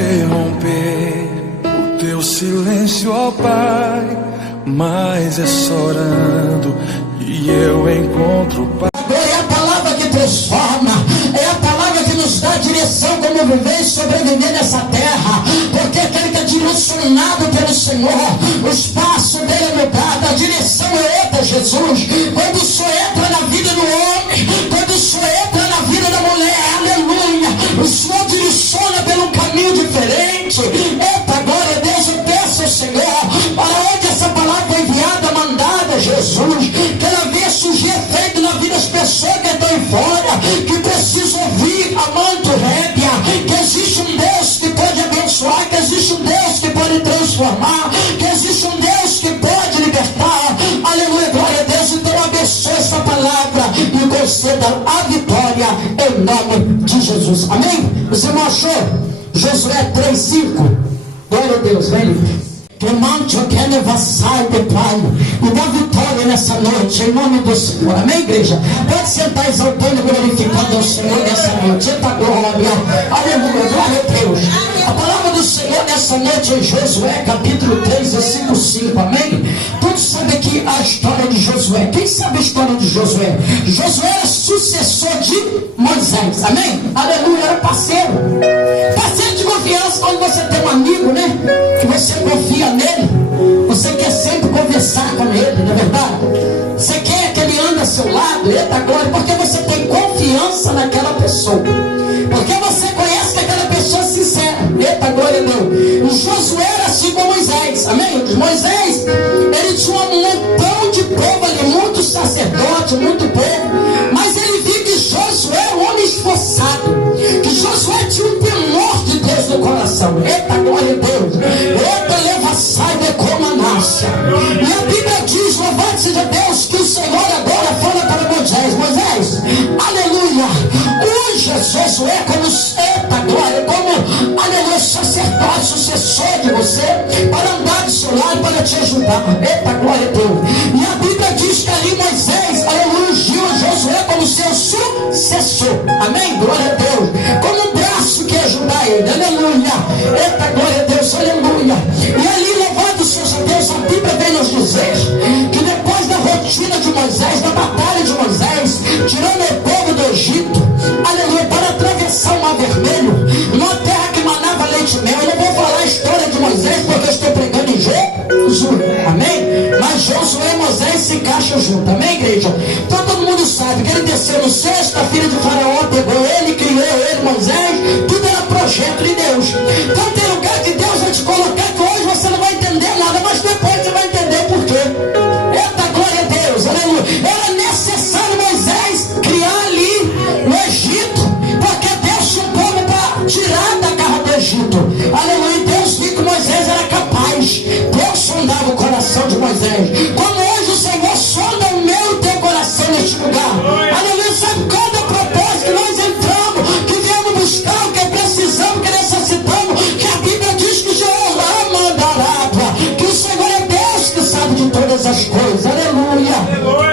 Romper o teu silêncio, ó Pai, mas é só orando e eu encontro paz. É a palavra que transforma, é a palavra que nos dá direção como viver e sobreviver nessa terra, porque aquele que é direcionado pelo Senhor, o espaço dele é mudado, a direção é outra. Jesus, quando o Senhor entra na vida do homem, quando o Senhor entra na vida da mulher, aleluia, o Senhor direciona pelo caminho diferente. Eita, glória a Deus, eu peço ao Senhor, para onde essa palavra foi enviada, mandada, Jesus, que ela venha surgir efeito na vida das pessoas que estão aí fora, que precisam ouvir a manto rébia, que existe um Deus que pode abençoar, que existe um Deus que pode transformar, que existe um Deus que pode libertar. Aleluia, glória a Deus. Então abençoe essa palavra e conceda a vitória em nome de Jesus. Amém? Você não achou? Josué 3:5. Glória a Deus, vem. Clemante, eu quero levar de Pai e dar vitória nessa noite, em nome do Senhor. Amém, igreja? Pode sentar exaltando e glorificando ao Senhor nessa noite. Eita glória, aleluia, glória a Deus. A palavra do Senhor nessa noite em Josué, capítulo 3, versículo 5. Amém? Todos sabem aqui a história de Josué. Quem sabe a história de Josué? Josué era sucessor de Moisés. Amém? Aleluia, era parceiro. Parceiro de confiança. Quando você tem um amigo, né? Que você confia nele, você quer sempre conversar com ele, não é verdade? Você quer que ele ande ao seu lado, eita glória, porque você tem confiança naquela pessoa, porque você conhece que aquela pessoa é sincera, eita glória a Deus. E Josué era assim como Moisés, amém? Moisés, ele tinha um montão de povo ali, muitos sacerdotes, muito povo, mas ele viu que Josué era um homem esforçado, que Josué tinha um temor de Deus no coração, eita glória a Deus, eita leva sai de comandácia. E a Bíblia diz, louvado seja Deus, que o Senhor agora fala para Moisés, Moisés, aleluia, unja Josué como, eita glória, como, aleluia, sacerdote, sucessor de você, para andar do seu lado, para te ajudar, eita glória a Deus. E a Bíblia diz que ali Moisés, aleluia, ungiu Josué como seu sucessor, amém, glória a Deus, como um braço que ajudar ele, aleluia, eita glória a Deus, aleluia. E ali, louvado seja Deus, a Bíblia vem nos dizer que depois da rotina de Moisés, da batalha de Moisés, tirando o povo do Egito, aleluia, para atravessar o Mar Vermelho, numa terra que manava leite e mel. Eu não vou falar a história de Moisés, porque eu estou pregando em Josué, amém? Mas Josué e Moisés se encaixam juntos, amém, igreja? Então todo mundo sabe que ele desceu no cesto, a filha de Faraó pegou ele, criou ele, Moisés, tudo era projeto de Deus. Então tem lugar que Deus vai te colocar que hoje você não vai entender nada, mas depois você vai entender por quê. Eita glória a Deus, aleluia. Era necessário Moisés criar ali no Egito, porque Deus tinha um povo para tirar da garra do Egito, aleluia. Deus viu que Moisés era capaz, Deus sondava o coração de Moisés, como hoje o Senhor sonda o meu e o teu coração neste lugar, aleluia. Sabe qual é o propósito que nós entramos, que viemos buscar, o que precisamos, que necessitamos, que a Bíblia diz que Jeová mandará, que o Senhor é Deus que sabe de todas as coisas, aleluia.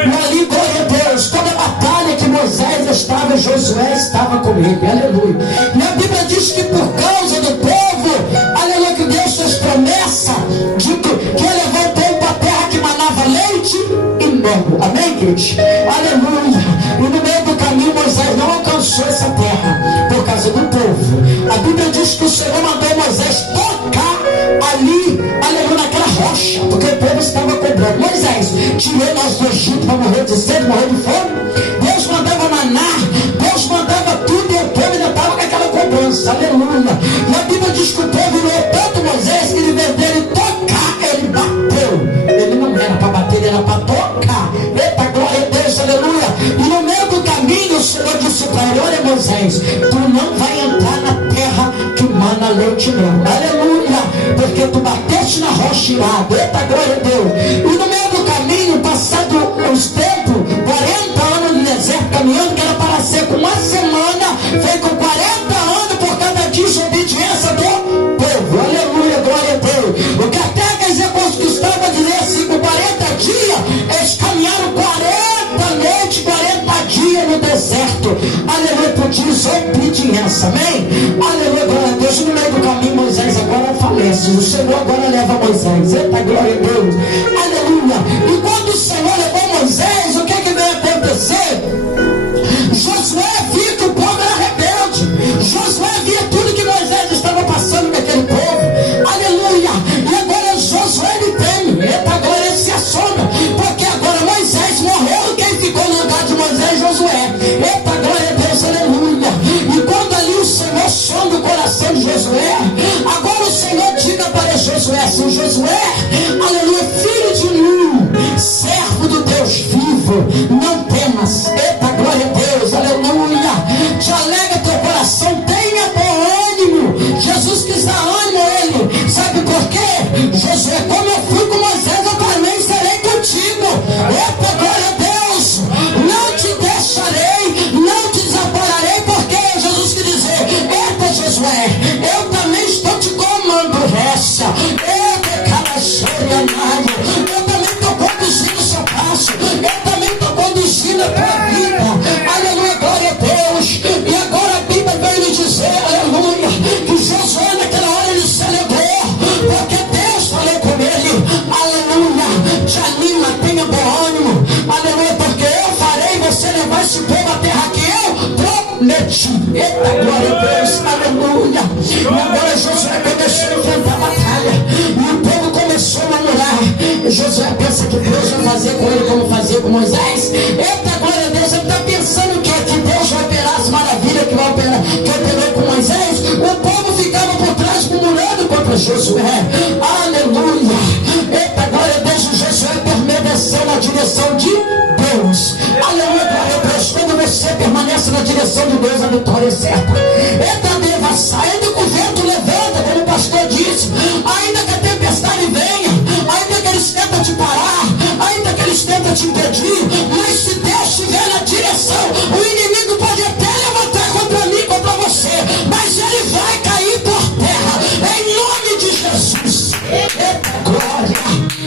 E ali, glória a Deus, toda a batalha que Moisés estava, Josué estava com ele, aleluia. E a Bíblia diz que por causa do povo, aleluia, que Deus fez promessa de que ia levar o povo para a terra que manava leite e mel, amém, gente? Aleluia. E no meio do caminho Moisés não alcançou essa terra por causa do povo. A Bíblia diz que o Senhor mandou Moisés tocar ali, aleluia, naquela rocha, porque o povo estava cobrando. Moisés, tirou nós do Egito para morrer de sede, morrer de fome. Deus mandava maná, Deus mandava tudo, e o povo ainda estava com aquela cobrança, aleluia. E a Bíblia diz que o povo virou tanto Moisés que ele, em vez dele tocar, ele bateu. Ele não era para bater, ele era para tocar. Eita glória a Deus, aleluia. E no meio do caminho o Senhor disse para ele, olha Moisés, tu não vai entrar na terra que mana leite e mel, aleluia, porque tu bateste na rocha irado, eita glória a Deus. E no meio do caminho, passado os tempos, 40 anos no deserto caminhando, que era para ser com uma semana, veio com 40 anos por causa da desobediência do povo, aleluia, glória a Deus. O que a terra quer dizer, estava dizendo assim, com 40 dias, eles caminharam 40 noites, 40 dias no deserto, aleluia, por desobediência, amém? Aleluia, glória a Deus. No meio do caminho, Moisés agora falece. O Senhor agora leva Moisés. Eita, glória a Deus. Aleluia. E quando o Senhor levou Moisés, o que é que veio acontecer? Josué via que o povo era rebelde. Josué via tudo que Moisés estava passando com aquele povo. Aleluia. E agora Josué ele teme. Eita, agora ele se assombra. Porque agora Moisés morreu. Quem ficou no lugar de Moisés? Josué. Eita, glória a Deus, aleluia. E quando ali o Senhor sonda o coração de Josué, agora o Senhor diga para Josué assim: Josué, aleluia, filho de Nun, servo do Deus vivo, não temas. Eita, glória a Deus, aleluia. Te alegra teu coração, tenha bom ânimo. Jesus quis dar ânimo a ele. Sabe por quê? Josué, como eu fui com Moisés, eu também serei contigo. Eita, glória a Deus. Não te deixarei, não te desampararei, porque Jesus quis dizer: eita, Josué, eu também estou te comando resta. Eita, calaxorianário, eu também estou conduzindo o seu passo. Eu também estou conduzindo a tua vida. Aleluia, glória a Deus. E agora a Bíblia vai me dizer, aleluia, que Josué naquela hora ele celebrou, porque Deus falou com ele. Aleluia, te anima, tenha bom ânimo. Aleluia, porque eu farei você levar esse povo à terra que eu prometi. Eita, glória a Deus, aleluia. E agora Josué começou a enfrentar a batalha, e o povo começou a murmurar. E Josué pensa que Deus vai fazer com ele como fazia com Moisés. Eita, glória a Deus, ele está pensando que Deus vai operar as maravilhas que operou com Moisés. O povo ficava por trás murmurando contra Josué. Aleluia. Eita, glória a Deus, Josué permaneceu na direção de Deus. Aleluia, glória a Deus. Quando você permanece na direção de Deus, a vitória é certa. Eita, deva sair do vento, levanta, como o pastor disse. Ainda que a tempestade venha, ainda que eles tentam te parar, ainda que eles tentam te impedir, mas se Deus estiver na direção, o inimigo pode até levantar contra mim, contra você, mas ele vai cair por terra, em nome de Jesus. Eita, glória.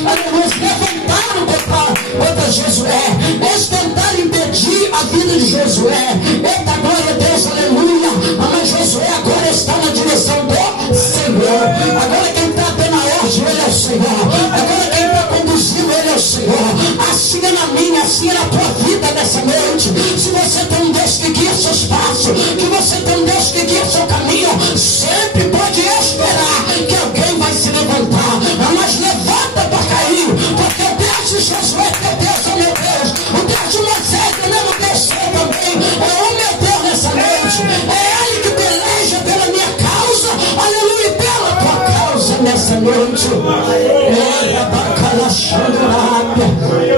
Eles levantaram contra Josué, eles tentaram impedir a vida de Josué. Eita, glória a Deus, aleluia. Mas Josué agora está na direção do Senhor. Agora quem está dando a ordem, ele é o Senhor. Agora quem está conduzindo, ele é o Senhor. Assim é na minha, assim é na tua vida nessa noite. Se você tem um Deus que guia seus passos, que você tem um Deus que guia seu caminho, sempre pode esperar que alguém vai se levantar. Mas levanta para cair, porque o Deus de Josué, teu Deus é o meu Deus. O Deus de Moisés, o mesmo Deus seu também. É o meu Deus nessa noite. É ele que peleja pela minha causa. Aleluia, e pela tua causa nessa noite.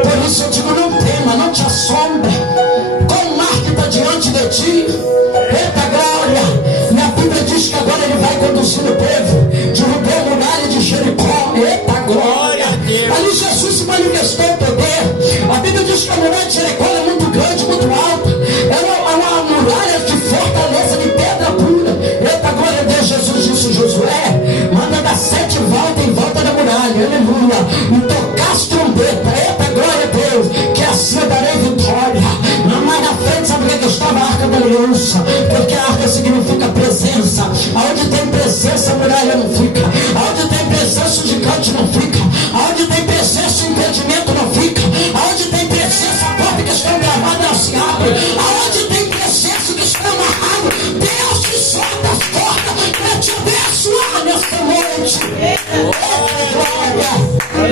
Por isso eu digo, não tema, não te assombre. Com o mar que está diante de ti. Eita, glória. E a Bíblia diz que agora ele vai conduzindo o povo. Derrubou a muralha de Jericó. Eita, glória. Ali Jesus se manifestou o poder. A Bíblia diz que a muralha de Jericó é muito grande, muito alta. É uma muralha de fortaleza de pedra pura. Eita, glória a Deus. Jesus disse: Josué, manda dar 7 voltas em volta da muralha. Aleluia. E tocar as trombetas. Eita, glória a Deus. Que assim eu darei vitória. Mas na frente, sabe o que estava? A arca da aliança. Porque a arca significa presença. Aonde tem presença, a muralha não fica. Aonde tem presença, o gigante não fica. Aonde tem presença, o impedimento não fica. Aonde tem presença, a porta que está gravada não se abre. Aonde tem presença, que está amarrado, Deus te solta as portas para te abençoar nesta noite. Glória.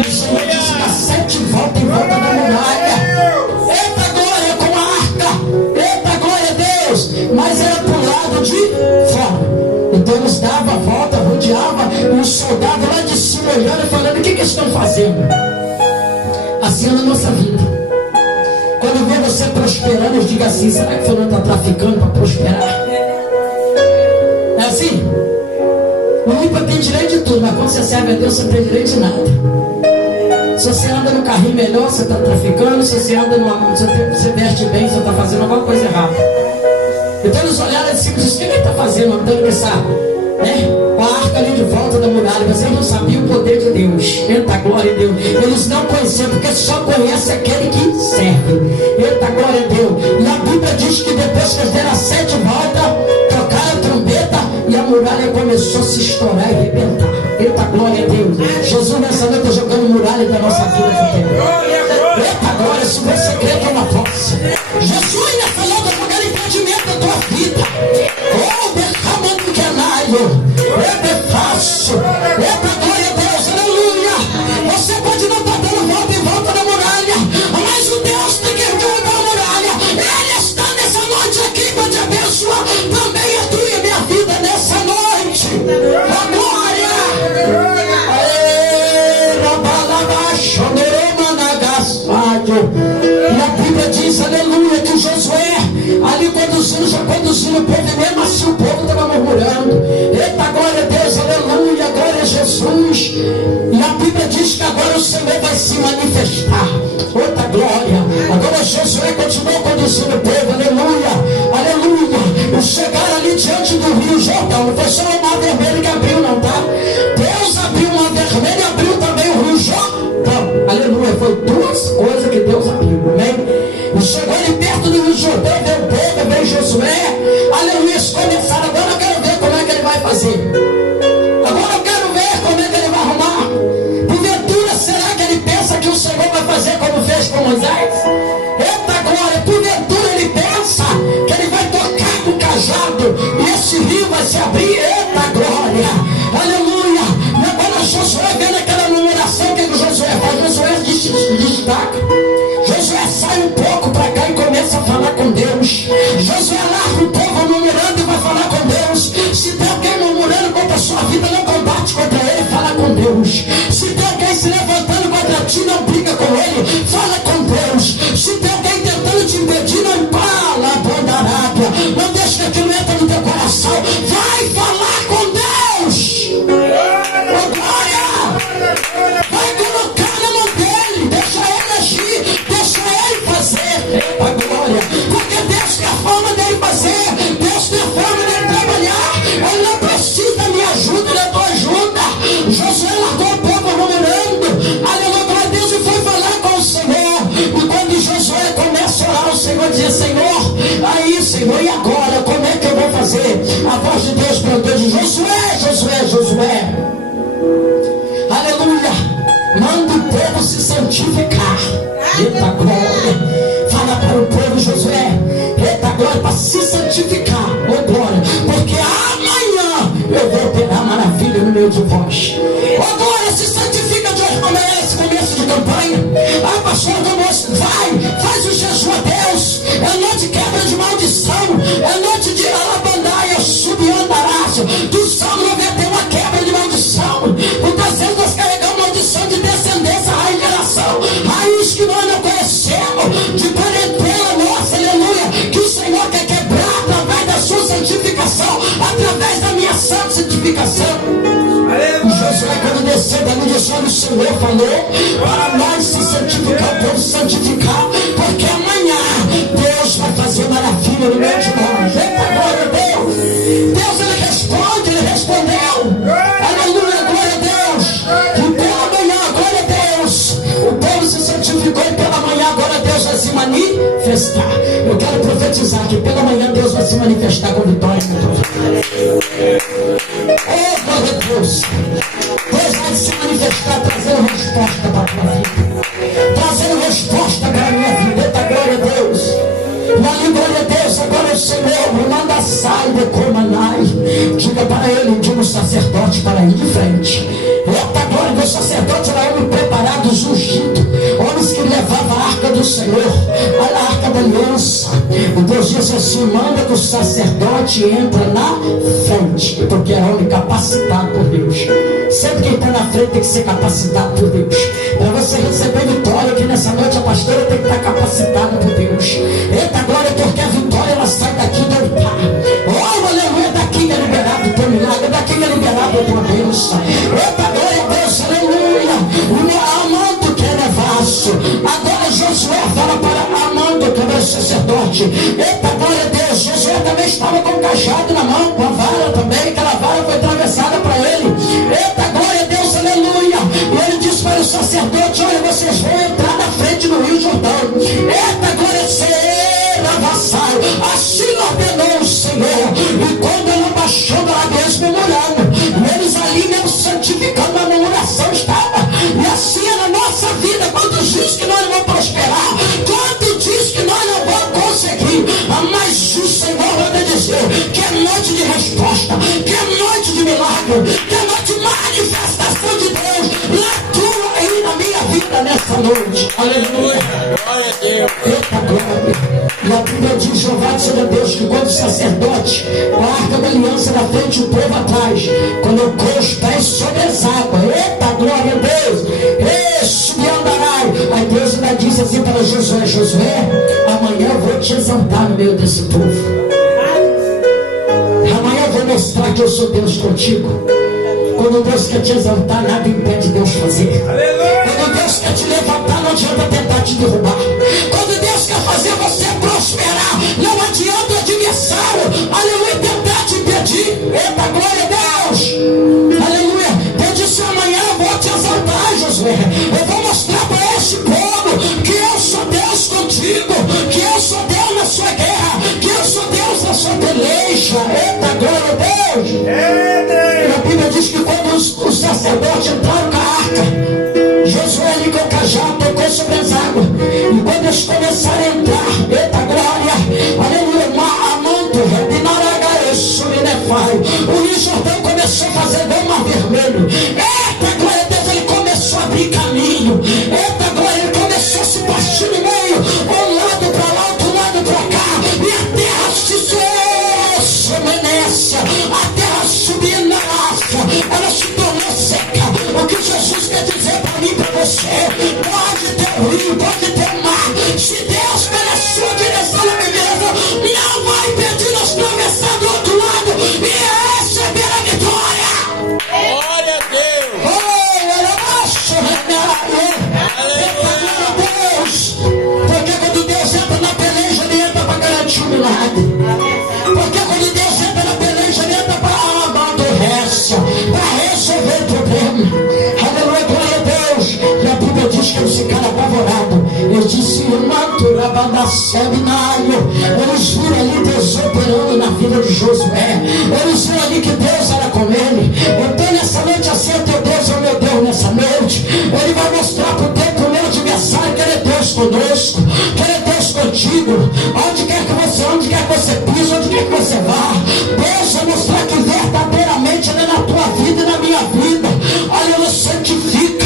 O Senhor disse que 7 voltas em volta da muralha. Eita, glória, com a arca. Eita, glória a Deus. Mas era pro lado de fora. Então eles davam a volta, rodeava, e os soldados lá de cima olhando e falando: o que eles estão fazendo? Assim é na nossa vida. Quando vê você prosperando, eu digo assim: será que fulano está traficando para prosperar? É assim? O ímpio tem direito de tudo, mas quando você serve a Deus, você não tem direito de nada. Se você anda no carrinho melhor, você está traficando. Se você anda você veste bem, você está fazendo alguma coisa errada. Então eles olharam assim e disseram: o que ele está fazendo? Andando com a arca ali de volta da muralha. Mas eles não sabiam o poder de Deus. Eita, glória a Deus. Eles não conheciam, porque só conhece aquele que serve. Eita, glória a Deus. E a Bíblia diz que depois que eles deram 7 voltas, tocaram a trombeta, e a muralha começou a se estourar e arrebentar. Eita, glória a Deus. Jesus nessa noite está jogando muralha da nossa vida aqui. Eita, glória, se você crê, toma posse. Jesus nessa noite está jogando impedimento da tua vida. Oh, derramando que é naio. É fácil. Eita, glória a Deus, aleluia. Você pode não estar dando volta em volta da muralha, mas o Deus que derruba a muralha, Ele está nessa noite aqui para te abençoar. Também a tua e a minha vida nessa noite. A glória. E a Bíblia diz, aleluia, que Josué ali conduzindo o povo, e mesmo assim o povo estava murmurando. Eita, glória a Deus, aleluia, glória a Jesus. E a Bíblia diz que agora o Senhor vai se manifestar. Outra glória. Agora Josué continuou conduzindo o povo, aleluia, aleluia. E chegaram ali diante do rio Jordão. Não foi só o mar vermelho que abriu, não, tá? Deus abriu o mar vermelho e abriu também o rio Jordão. Aleluia, foi duas coisas que Deus abriu, amém? E chegou ali perto do rio Jordão, veio o povo, veio Josué, aleluia, eles começaram. Agora eu quero ver como é que ele vai fazer. Agora eu quero ver como é que ele vai arrumar. Porventura, será que ele pensa que o Senhor vai fazer como fez com Moisés? Eita glória, porventura ele pensa que ele vai tocar com o cajado e esse rio vai se abrir. Eita glória, aleluia. E agora Josué vendo aquela murmuração, o que Josué faz? Josué destaca. Josué sai um pouco para cá e começa a falar com Deus. Josué larga o povo murmurando e vai falar com Deus. Se tem alguém murmurando contra a sua vida, não combate contra ele, fala com Deus. Se tem alguém se levantando contra ti, não briga com ele, fala com Deus. Se tem alguém tentando te impedir, não empala a banda arábia. Não deixa que aquilo entre no teu coração. Vai falar com Deus. Oh, glória! Vai colocar na mão dele. Deixa ele agir. Deixa ele fazer. A glória. Porque Deus tem a forma dele fazer. Deus tem a forma dele trabalhar. Ele não precisa da minha ajuda, da tua ajuda. Josué largou o povo murmurando. Aleluia, glória a Deus, e foi falar com o Senhor. E quando Josué começa a orar, o Senhor dizia: Senhor, aí Senhor, e agora? Como é que eu vou fazer? A voz de Deus perguntou: Josué, Josué, Josué, aleluia, manda o povo se santificar. Eita glória. Fala para o povo, Josué, eita glória, para se santificar. Oh glória, porque amanhã eu vou operar maravilha no meio de vós. Oh glória, se santifica de hoje. Como é esse começo de campanha? Ah, pastor, vamos, vai, faz o jejum a Deus. É noite de quebra de maldição. É noite de alabandaia, subiandarás. Do Salmo 91, a quebra de maldição. Muitas vezes nós carregamos maldição de descendência, raiz de geração, raiz que nós não conhecemos, de parentela nossa, aleluia, que o Senhor quer quebrar através da sua santificação, através da minha santa santificação. E Josué, quando desceu da direção do Senhor, falou para nós se santificar, o povo se santificar, porque amanhã Deus vai fazer maravilha no meio de nós. Eita glória a Deus. Deus, ele responde, ele respondeu. Aleluia, glória a Deus. E pela manhã, glória a Deus, o povo se santificou, e pela manhã agora Deus vai se manifestar. Eu quero profetizar que pela manhã Deus vai se manifestar com vitória. Oh, glória a Deus. Deus vai se manifestar trazendo resposta para a tua vida, trazendo resposta para a minha vida. Eita glória a Deus. E ali, glória a Deus, agora o Senhor manda sai de Comanai. Diga para ele, diga o sacerdote para ir de frente. Eita glória, do sacerdote era homem preparado, ungido, homens que levavam a arca do Senhor, a arca da aliança. E Deus disse assim: manda que o sacerdote entra na frente, porque era homem capacitado por Deus. Sempre quem está na frente tem que ser capacitado por Deus. Para você receber vitória aqui nessa noite, a pastora tem que estar capacitada por Deus. Eita glória, porque a vitória ela sai daqui do altar. Oh, aleluia, daqui é liberado o teu milagre, daqui é liberado a tua bênção. Eita glória a Deus, aleluia. O Amando que é vaso. Agora Josué fala para Amando, que é o sacerdote. Eita glória a Deus, Josué também estava com o cajado na mão, com a vara também, aquela vara foi atravessada para ele. Eita glória a Deus, aleluia. E ele disse para o sacerdote: olha, vocês vão entrar na frente do Rio Jordão. Eita glória a ser vassalo. Assim ordenou o Senhor. E quando ela baixou da cabeça, Que a noite manifestação de Deus atua aí na minha vida nessa noite. Aleluia. Glória a Deus. Eita glória. E a Bíblia diz, Jeová seja Deus, que quando o sacerdote, com a arca da aliança na frente e o povo atrás, colocou os pés sobre as águas. Eita glória a Deus. Subi andarai. Aí Deus ainda disse assim para Josué: Josué, amanhã eu vou te exaltar no meio desse povo. Amanhã eu vou mostrar que eu sou Deus contigo. Quando Deus quer te exaltar, nada impede Deus fazer. Quando Deus quer te levantar, não adianta tentar te derrubar. Quando Deus quer fazer você prosperar, não adianta o adversário, aleluia, tentar te impedir. Eita, glória a Deus. Aleluia. Deus disse: amanhã eu vou te exaltar, Josué. Eu vou mostrar para este povo que eu sou Deus contigo, que eu sou Deus na sua guerra, que eu sou Deus na sua peleja. Eita, glória a Deus. E a Bíblia diz que quando os sacerdotes entraram na arca, Josué ligou o cajado, tocou sobre as águas. E quando eles começaram a entrar, eita glória, aleluia, o Rio Jordão começou a fazer igual o Mar Vermelho. Eita glória a Deus, ele começou a abrir caminho. Eita glória, ele começou a se partir no meio, um lado para lá, outro lado para cá. E a terra se somenece, a terra subiu na raça, ela se tornou seca. O que Jesus quer dizer para mim e para você: pode ter o rio, pode ter o mar. Se Deus pela sua direção na beleza, não vai impedir nós atravessar do outro lado e receber a vitória. Glória a Deus. Deus. Porque quando Deus entra na peleja, ele entra para garantir um milagre. Porque quando Deus entra na peleja, ele entra para amadurecer, para resolver o problema. Aleluia, glória a Deus. E a Bíblia diz que eles ficaram apavorados. Ele disse: eles viram ali Deus operando na vida de Josué. Eles viram ali que Deus era com ele. Então nessa noite assim, o teu Deus é o meu Deus nessa noite. Ele vai mostrar para o teu, pro meu adversário, que ele é Deus conosco, que ele é Deus contigo. Onde quer que você ande, onde quer que você pise, onde quer que você vá, Deus vai mostrar que verdadeiramente ele é na tua vida e na minha vida. Olha, ele santifica.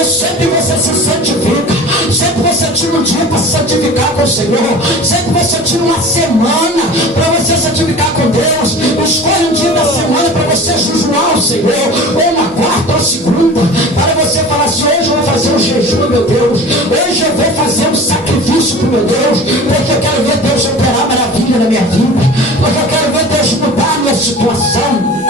Sempre você se santifica. Sempre você tira um dia para se santificar com o Senhor. Sempre você tira uma semana para você santificar com Deus. Escolhe um dia da semana para você jejuar o Senhor, ou uma quarta ou segunda, para você falar assim: hoje eu vou fazer um jejum, meu Deus. Hoje eu vou fazer um sacrifício para o meu Deus, porque eu quero ver Deus operar maravilha na minha vida, porque eu quero ver Deus mudar a minha situação.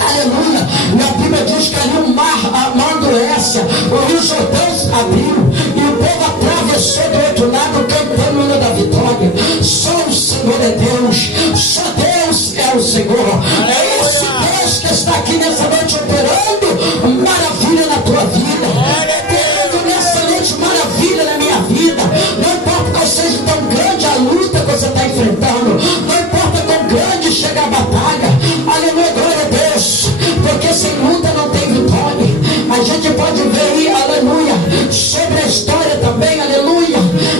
Aleluia. E a Bíblia diz que ali o mar amadurece, o Rio Jordão abriu e o povo atravessou do outro lado cantando o hino da vitória. Só o Senhor é Deus, só Deus é o Senhor. É esse Deus que está aqui nessa noite operando maravilha na tua vida, operando nessa noite maravilha na minha vida. Não importa qual seja tão grande a luta que você está enfrentando, não importa quão grande chega a batalha. Aleluia, glória a Deus. Porque sem luta não tem vitória. A gente pode ver aí, aleluia, sobre a história também, aleluia.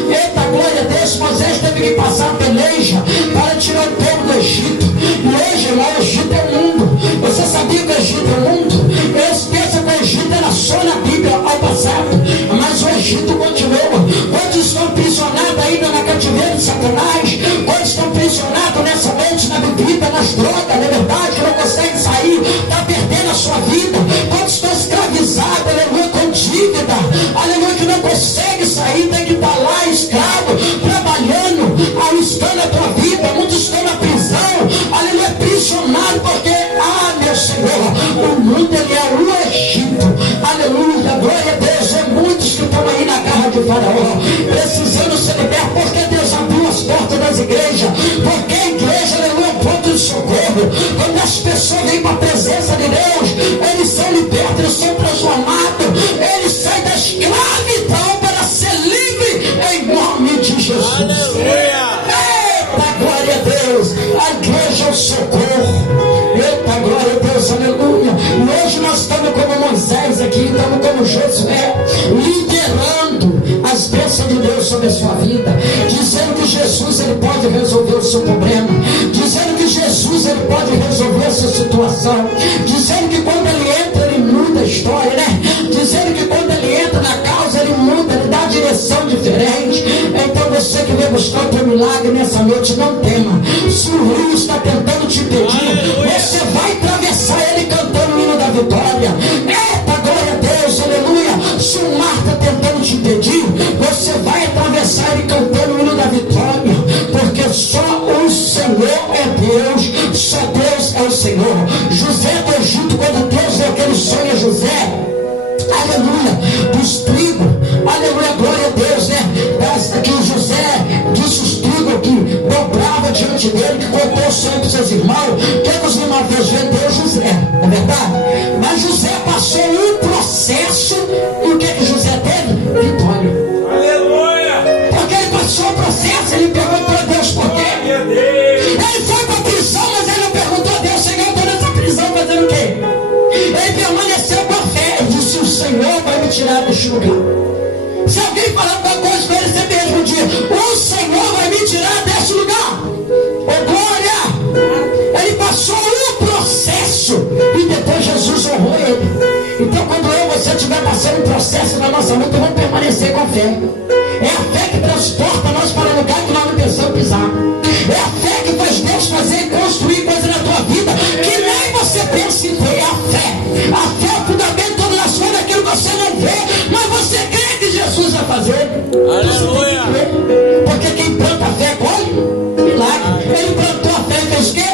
Eita, glória a Deus. Moisés teve que passar a peleja para tirar o povo do Egito. E hoje, irmão, o Egito é o mundo. Você sabia que o Egito é o mundo? Eles pensam que o Egito era só na Bíblia ao passado, mas o Egito continua. Quantos estão prisionados ainda na cativeiro de Satanás? Quantos estão prisionados nessa noite na bebida, nas drogas, na verdade, que não conseguem sair, está perdendo a sua vida? Quantos estão escravizados, aleluia, com dívida, aleluia, que não consegue sair, tem que estar lá escravo, trabalhando, arriscando a tua vida. Muitos estão na prisão, aleluia, prisionado, porque, meu Senhor, o mundo ele é o Egito, aleluia, glória a Deus. É muitos que estão aí na garra de Faraó, precisando ser libertos, porque Deus abriu as portas das igrejas, porque a igreja, aleluia, é um ponto de socorro. Quando as pessoas vêm para a presença de Deus, eles são libertos, eles são transformados, eles saem da escravidão para ser livre em nome de Jesus. Aleluia. Eita, glória a Deus. A igreja é o socorro. Eita, glória a Deus, aleluia. E hoje nós estamos como Moisés aqui, estamos como Josué, liderando as bênçãos de Deus sobre a sua vida, dizendo que Jesus ele pode resolver o seu problema, dizendo que Jesus ele pode resolver a sua situação, dizendo que que veio buscar o teu milagre nessa noite, não tema. Se o rio está tentando te impedir, você vai atravessar ele cantando o hino da vitória. Eita, glória a Deus, aleluia. Se o mar está tentando te impedir, você vai atravessar ele cantando o hino da vitória, porque só o Senhor é Deus, só Deus é o Senhor. José do Egito, quando Deus deu aquele sonho a José, aleluia, dos trigos, aleluia, glória a Deus, né? Que José disse os trigos que dobrava diante dele, que contou o sonho para os seus irmãos. Quem os irmãos vendeu José, não é verdade? Mas José passou um processo, e o que José teve? Vitória. Aleluia! Porque ele passou o processo, ele perguntou a Deus por quê? Ele foi para a prisão, mas ele não perguntou a Deus, Senhor, eu estou nessa prisão fazendo o quê? Ele permaneceu por fé, ele disse: o Senhor vai me tirar deste lugar. Se alguém falar alguma coisa para ele, você mesmo diz: o Senhor vai me tirar deste lugar. Ô glória! Ele passou um processo e depois Jesus honrou ele. Então, quando eu e você estiver passando um processo na nossa luta, vamos permanecer com fé. É a fé que transporta nós para o lugar que nós não pensamos pisar. É a fé que faz Deus fazer e construir coisas na tua vida que nem você pensa em ter. É a fé. A fé é o fundamento todo das coisas daquilo que você não vê, mas você crê que Jesus vai fazer. Aleluia! Porque quem planta a fé colhe milagre. Ele plantou a fé e fez o quê?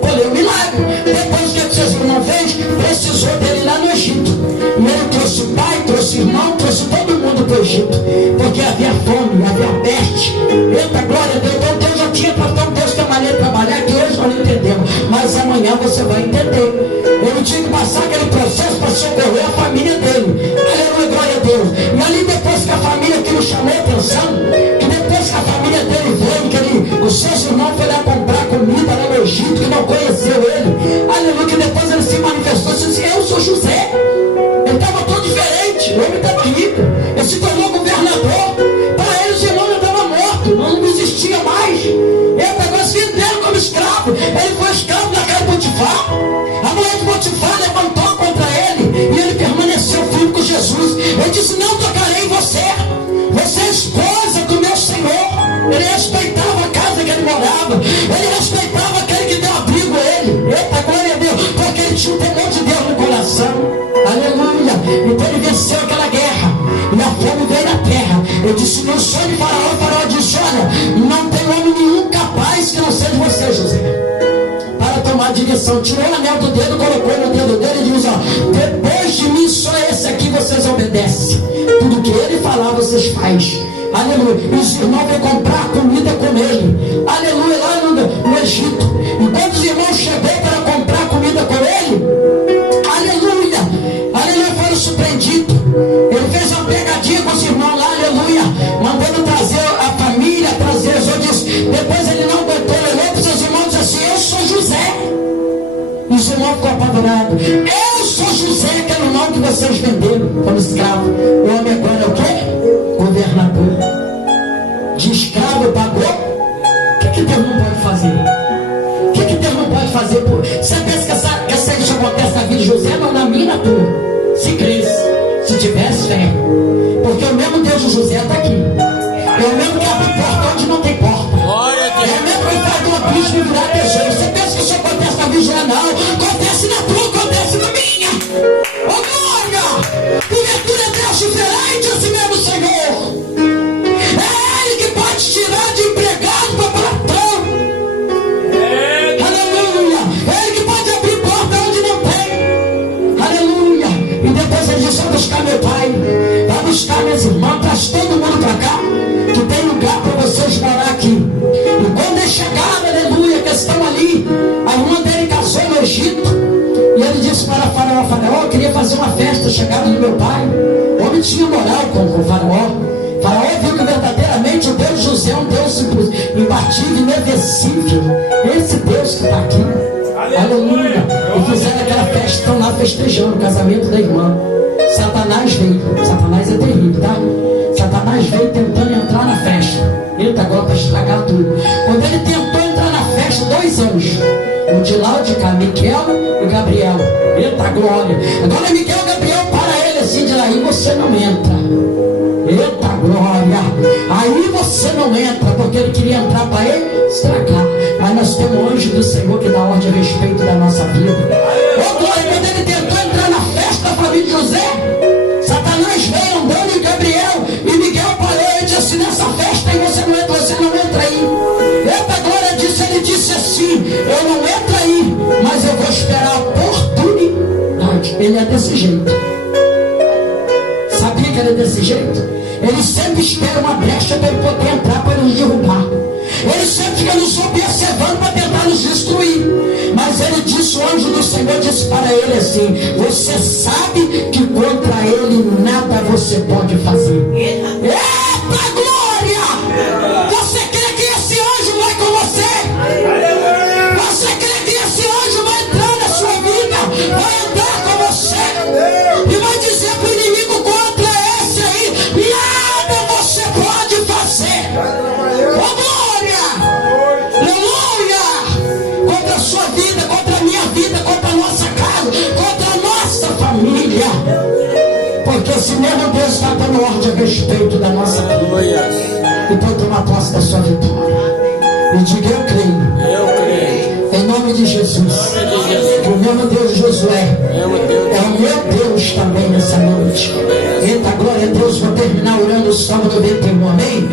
Colheu milagre. Depois o que seus irmãos fez? Precisou dele lá no Egito. E ele trouxe pai, trouxe irmão, trouxe todo mundo para o Egito. Porque havia fome, havia peste. Eita, glória a Deus. Então Deus já tinha tratado. Deus tem maneira de trabalhar que hoje nós não entendemos. Mas amanhã você vai entender. Ele tinha que passar aquele processo para socorrer a família dele. Aleluia, glória a Deus. E ali depois que a família que ele chamou a atenção, que depois que a família dele veio, que os seus irmãos foram lá comprar comida lá no Egito, que não conheceu ele, aleluia, que depois ele se manifestou e disse: eu sou José. Ele estava todo diferente, o homem estava rico, ele se tornou governador. Para ele os irmãos já estavam mortos, não existia mais. Ele pegou os filhos dele como escravo. Ele foi escravo da casa de Potifar. A mulher de Potifar levantou contra ele e ele permaneceu firme com Jesus. Ele disse: não tocarei em você. Você é esposa do meu Senhor. Ele respeitava a casa que ele morava. Ele respeitava aquele que deu abrigo a ele. Eita, glória a Deus. Porque ele tinha o temor de Deus no coração. Aleluia. Então ele venceu aquela guerra. E a fome veio na terra. Eu disse no sonho de Faraó. Faraó disse: olha, não tem homem nenhum capaz que não seja você, José. Para tomar a direção, tirou o anel do dedo, colocou no dedo dele e disse: ó, depois de mim só esse aqui vocês obedecem. Tudo que ele falar vocês fazem. Aleluia. E os irmãos vão comprar comida com ele. Aleluia, lá no Egito. E quando os irmãos chegaram para comprar comida com ele, aleluia, aleluia, foram surpreendidos. Ele fez uma pegadinha com os irmãos lá, aleluia, mandando trazer a família, trazer os outros. Depois ele não aguentou, olhou para os seus irmãos e disse assim: eu sou José. E os irmãos ficou apavorados. Eu sou José, que era o nome que vocês venderam como escravo. O homem agora é o quê? Governador. De escravo pagou. O que Deus não pode fazer? O que Deus não pode fazer? Você pensa que isso acontece na vida de José? Não, na minha, na tua. Se cresce, se tivesse fé. Porque o mesmo Deus de José está aqui. É o mesmo que abre porta onde não tem porta. É o mesmo que faz do abismo virar tesouro. Você pensa que isso acontece na vida de José? Não. Acontece na tua, acontece na minha. Ô glória! Porventura é Deus diferente, assim mesmo, Senhor. É Ele que pode tirar de empregado para patrão. Aleluia. É Ele que pode abrir porta onde não tem. Aleluia. E depois ele disse: vai buscar meu pai, vai buscar minhas irmãs, traz todo mundo para cá, que tem lugar para vocês morar aqui. E quando eles chegaram, aleluia, que estão ali, a irmã dele casou no Egito. E ele disse para Faraó: Faraó, eu queria fazer uma festa, chegada do meu pai. O homem tinha moral com o Faraó. Faraó viu que verdadeiramente o Deus de José é um Deus imbatível, invencível. Esse Deus que está aqui. Aleluia. E fizeram aquela festa, estão lá festejando o casamento da irmã. Satanás veio. Satanás é terrível, tá? Satanás veio tentando entrar na festa. Ele tá agora para estragar tudo. Quando ele tentou entrar na festa, 2 anjos, o de lá, o de cá, Miquel e Gabriel. Eita glória. Agora Miquel e Gabriel para ele assim de lá: e você não entra. Eita glória. Aí você não entra, porque ele queria entrar para estragar. Mas nós temos um anjo do Senhor que dá ordem a respeito da nossa vida. Ô glória, quando ele tentou entrar na festa da família de José, Satanás veio andando em Gabriel, e Miguel parou e disse: nessa festa aí você não entra aí. Eita glória, ele disse assim: eu não entro aí, mas eu vou esperar a oportunidade. Ele é desse jeito. Sabia que ele é desse jeito? Ele sempre espera uma brecha para ele poder entrar, para nos derrubar. Ele sempre fica nos observando para tentar nos destruir. Mas ele disse, o anjo do Senhor disse para ele assim: você sabe que contra ele nada você pode fazer. Eita glória! Você crê que esse anjo vai com você? Você crê que esse anjo vai entrar na sua vida? Vai andar com você? E vai dizer para o inimigo: contra esse aí nada você pode fazer. Oh glória! Aleluia! Contra a sua vida, contra a minha vida, contra a nossa casa, contra a nossa família. Porque se mesmo Deus está dando ordem a respeito da nossa vida, então toma posse da sua vitória. E diga: eu creio. Eu creio. Em nome de Jesus. Que o mesmo Deus de Josué é o meu Deus também nessa noite. Eita glória a Deus. Vou terminar orando o Salmo 91. Amém?